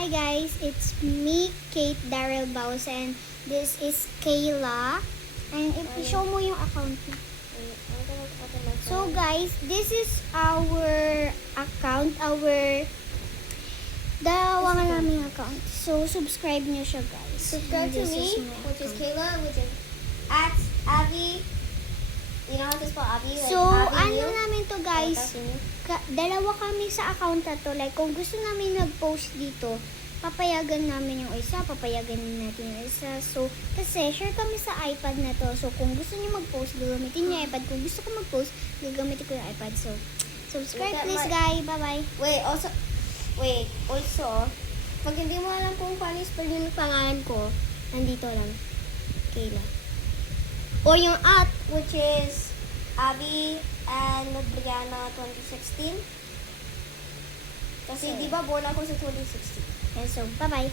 Hi guys, it's me, Kate Daryl Baus, and this is Kayla. And i-show mo yung account mo. So guys, this is our account, dalawa nga naming account. So subscribe nyo siya guys. Subscribe to This me, is my which is account. Kayla, which is at Abby. You know how to spell Abby? Like So Abby ano Liu? namin to guys, dalawa kami sa account na to. Like kung gusto namin nag-post dito, papayagan namin yung isa, papayagan natin yung isa. So, kasi share kami sa iPad na to. So, kung gusto niyo mag-post, gagamitin niyo yung iPad. Kung gusto ko mag-post, gagamitin ko yung iPad. So, subscribe Look at please my- guys. Bye-bye. Also, pag hindi mo alam kung paano i-spell yung pangalan ko, nandito lang. Kayla. Or yung at, which is Abby and Brianna 2016. Kasi di ba born ako sa 2016? And so, bye-bye.